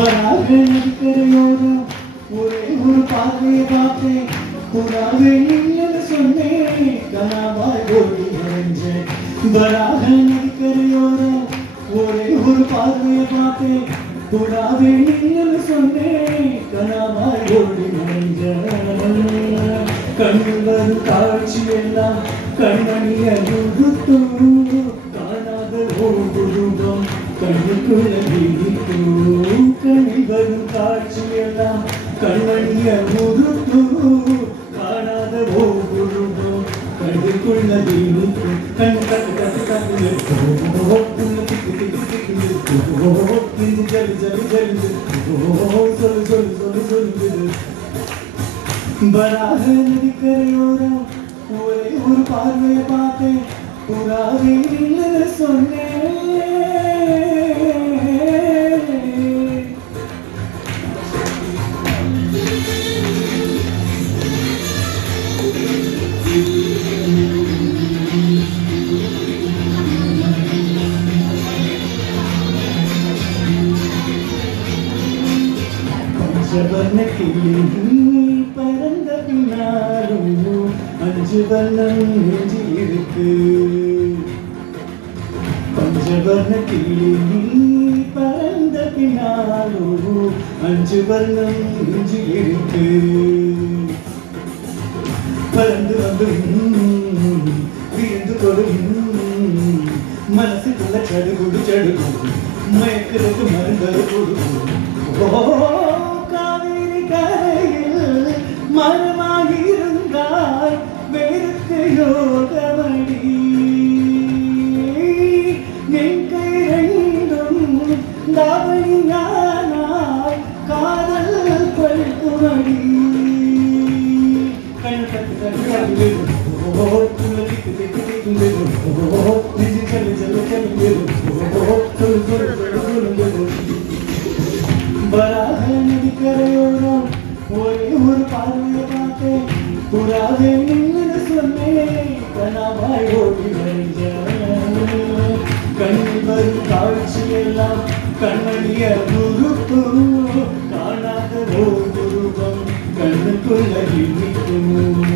வராக நதிக்கரையோரம் ஒரே ஒரு பார்வையை பார்த்தேன். புறாவே நின்னு சொன்னேன், கனாவாய் ஓடி மறைஞ்சேன். வராக நதிக்கரையோரம் ஒரே ஒரு பார்வையை பார்த்தேன். புறாவே நின்னு சொன்னேன், கனாவாய் ஓடி மறைஞ்சேன். கண்ணில் வரும் காட்சி எல்லாம் கண்மணிய உடுத்தும், காணாத ஓடுருவம் கண்ணுக்குள்ள விழிக்கும். கண்ணில் வரும் காட்சி எல்லாம் கண்மணிய உடுத்தும், காணாத ஓடுருவம் கண்ணுக்குள்ள விழிக்கும். கண்ணு கட்டு கட்டு கட்டு ஜலி ஜலி ஜலி சொல்லு சொல்லு சொல்லு சொல்லு. வராக நதிக்கரையோரம் ஒரே ஒரு பார்வையை பார்த்தேன். புறாவே நின்னு சொன்னேன். பஞ்சவர்ண கிளி பறந்த பின்னாலும் அஞ்சு வண்ணம் நெஞ்சி இருக்கு. பஞ்சவர்ண கிளி பறந்த பின்னாலும் அஞ்சு வண்ணம் நெஞ்சி இருக்கு. பறந்து வந்து விழுந்து கொடும் மனசுக்குள்ள சடுகுடு சடுகுடு மயக்கிறதுக்கு மருந்தது கொடுக்கும். காவேரி கரையில் மரமாக இருந்தால் வேருக்கு யோகமடி. என் கை ரெண்டும் தாவணி நானாய் காதல் பல்குமடி. கண்ணு கட்டு கட்டு வராக நதிக்கரையோரம் ஒரே ஒரு பார்வையை பார்த்தேன். புறாவே நின்னு சொன்னேன், கனாவாய் ஓடி மறைஞ்சேன். கண்ணில் வரும் காட்சி எல்லாம் கண்மணிய உறுப்பு, காணாத ஓர் உருவம் கண்ணுக்குள்ள விழிக்கும்.